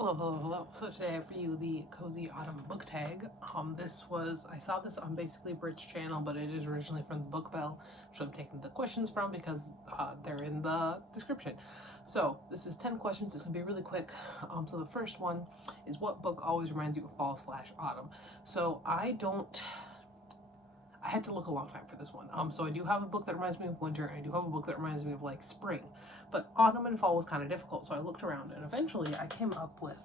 Hello, hello, hello. So today I have for you the Cozy Autumn book tag. I saw this on basically Brit's channel, but it is originally from the Book Bell, which I'm taking the questions from because they're in the description. So this is 10 questions. It's going to be really quick. So the first one is, what book always reminds you of fall/autumn? So I had to look a long time for this one. So I do have a book that reminds me of winter, and I do have a book that reminds me of like spring. But autumn and fall was kind of difficult, so I looked around, and eventually I came up with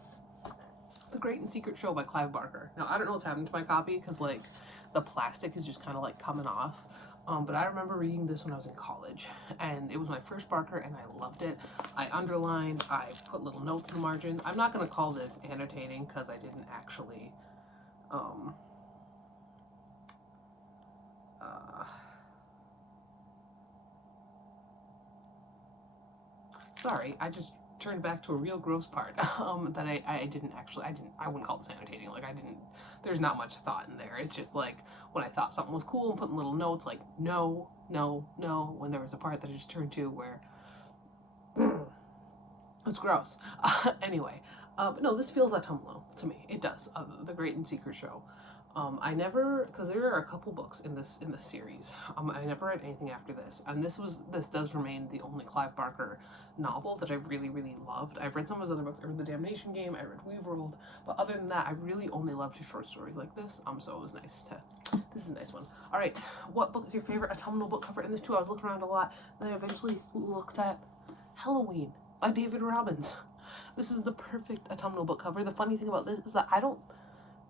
The Great and Secret Show by Clive Barker. Now I don't know what's happened to my copy because like the plastic is just kind of like coming off. But I remember reading this when I was in college, and it was my first Barker, and I loved it. I underlined, I put little notes in the margin. I'm not going to call this annotating because I didn't actually um, uh, sorry, I just turned back to a real gross part that I wouldn't call this annotating. Like there's not much thought in there. It's just like when I thought something was cool and putting little notes like no, no, no, when there was a part that I just turned to where it's gross. Anyway, but no, this feels autumnal to me. It does. The Great and Secret Show. I never, because there are a couple books in this series. I never read anything after this, and this does remain the only Clive Barker novel that I've really loved. I've read some of his other books. I read The Damnation Game. I read Weaverworld, but other than that, I really only loved his short stories like this. So it was nice to. This is a nice one. All right, what book is your favorite autumnal book cover? In this too, I was looking around a lot, then I eventually looked at Halloween by David Robbins. This is the perfect autumnal book cover. The funny thing about this is that I don't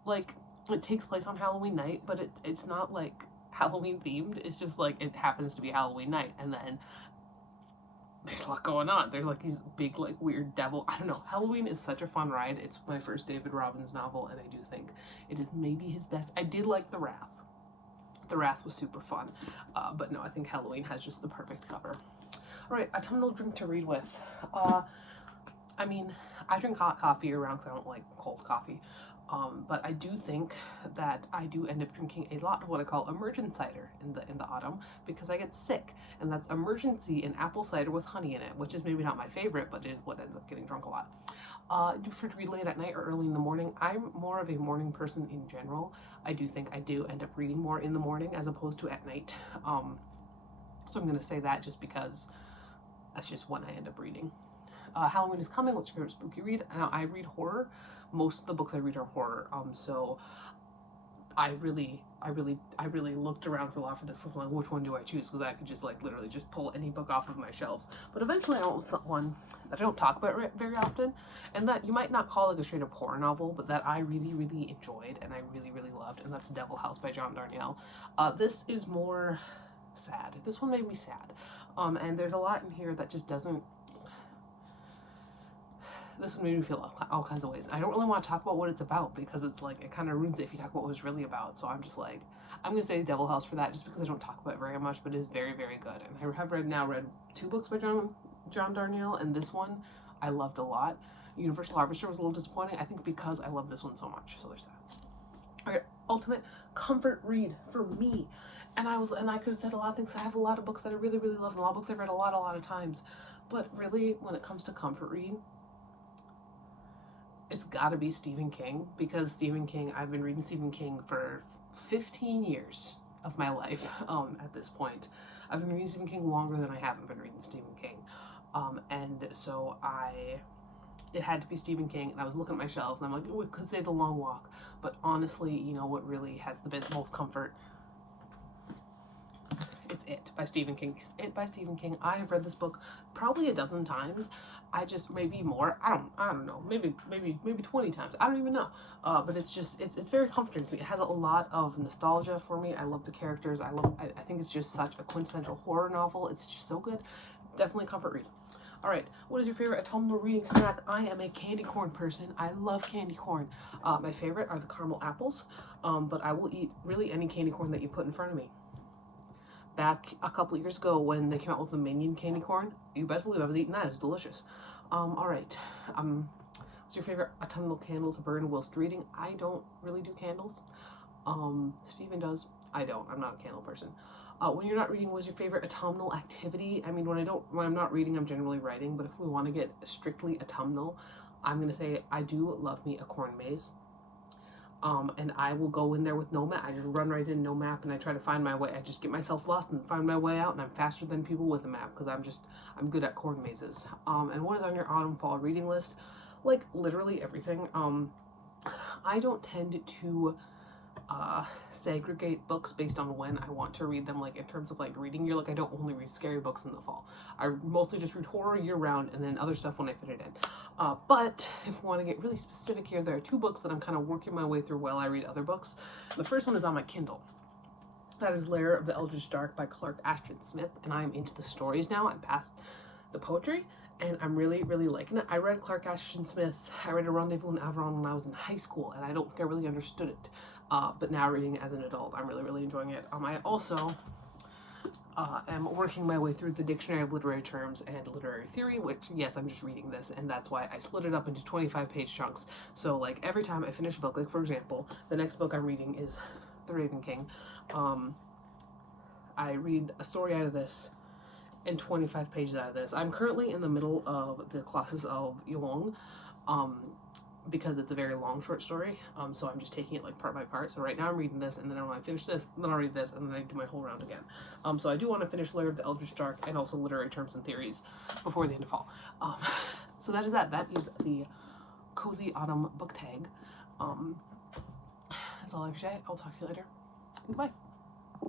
like. It takes place on Halloween night, but it's not like Halloween themed. It's just like it happens to be Halloween night, and then there's a lot going on. There's like these big like weird devil. I don't know. Halloween is such a fun ride. It's my first David Robbins novel, and I do think it is maybe his best. I did like The Wrath. The Wrath was super fun, but no, I think Halloween has just the perfect cover. All right, autumnal drink to read with. I mean, I drink hot coffee year round because I don't like cold coffee. But I do think that I do end up drinking a lot of what I call immersion cider in the autumn because I get sick, and that's Emergen-C in apple cider with honey in it, which is maybe not my favorite, but it is what ends up getting drunk a lot. Do you prefer to read late at night or early in the morning? I'm more of a morning person in general. I do think I do end up reading more in the morning as opposed to at night. So I'm going to say that just because that's just when I end up reading. Halloween is coming. What's your favorite spooky read? Now, I read horror. Most of the books I read are horror. So I really looked around for a lot for this. Like, which one do I choose? Because I could just like literally just pull any book off of my shelves. But eventually, I went with one that I don't talk about very often, and that you might not call like a straight up horror novel, but that I really enjoyed and I really loved, and that's Devil House by John Darnielle. This is more sad. This one made me sad, and there's a lot in here that just doesn't. This made me feel all kinds of ways. I don't really want to talk about what it's about because it's like it kind of ruins it if you talk about what it's really about. So I'm just like, I'm gonna say Devil House for that just because I don't talk about it very much, but it is very good. And I have read 2 books by John Darnielle, and this one I loved a lot. Universal Harvester was a little disappointing, I think, because I love this one so much. So there's that. All right, ultimate comfort read for me. And I could have said a lot of things. I have a lot of books that I really love, and a lot of books I've read a lot of times. But really, when it comes to comfort read, it's gotta be Stephen King, because Stephen King, I've been reading Stephen King for 15 years of my life at this point. I've been reading Stephen King longer than I haven't been reading Stephen King. And so it had to be Stephen King, and I was looking at my shelves, and I'm like, oh, it could say The Long Walk, but honestly, you know what really has the most comfort? It's It by Stephen King. It by Stephen King. I have read this book probably a dozen times. I just maybe more. I don't know. Maybe 20 times. I don't even know. But it's very comforting to me. It has a lot of nostalgia for me. I love the characters. I think it's just such a quintessential horror novel. It's just so good. Definitely comfort read. All right, what is your favorite autumnal reading snack? I am a candy corn person. I love candy corn. My favorite are the caramel apples, but I will eat really any candy corn that you put in front of me. Back a couple years ago when they came out with the Minion candy corn, you best believe I was eating that. It's delicious. All right. What's your favorite autumnal candle to burn whilst reading? I don't really do candles. Steven does. I don't. I'm not a candle person. When you're not reading, what's your favorite autumnal activity? I mean, when I'm not reading, I'm generally writing. But if we want to get strictly autumnal, I'm gonna say I do love me a corn maze. And I will go in there with no map. I just run right in, no map, and I try to find my way. I just get myself lost and find my way out, and I'm faster than people with a map because I'm good at corn mazes. And what is on your autumn fall reading list? Like literally everything. I don't tend to segregate books based on when I want to read them, like in terms of like reading year. Like I don't only read scary books in the fall. I mostly just read horror year round and then other stuff when I fit it in. But if we want to get really specific here, there are two books that I'm kind of working my way through while I read other books. The first one is on my Kindle. That is Lair of the Eldritch Dark by Clark Ashton Smith, and I'm into the stories now. I'm past the poetry, and I'm really, really liking it. I read Clark Ashton Smith. I read A Rendezvous in Avalon when I was in high school, and I don't think I really understood it. But now reading it as an adult, I'm really, really enjoying it. I also am working my way through the Dictionary of Literary Terms and Literary Theory, which, yes, I'm just reading this, and that's why I split it up into 25-page chunks. So, like, every time I finish a book, like, for example, the next book I'm reading is The Raven King. I read a story out of this and 25 pages out of this. I'm currently in the middle of the Colossus of Yulong, because it's a very long short story, so I'm just taking it like part by part. So right now I'm reading this, and then when I finish this, then I'll read this, and then I do my whole round again. So I do want to finish Lair of the Eldritch Dark and also Literary Terms and Theories before the end of fall. So that is that. That is the Cozy Autumn book tag. That's all I have to say. I'll talk to you later. Goodbye.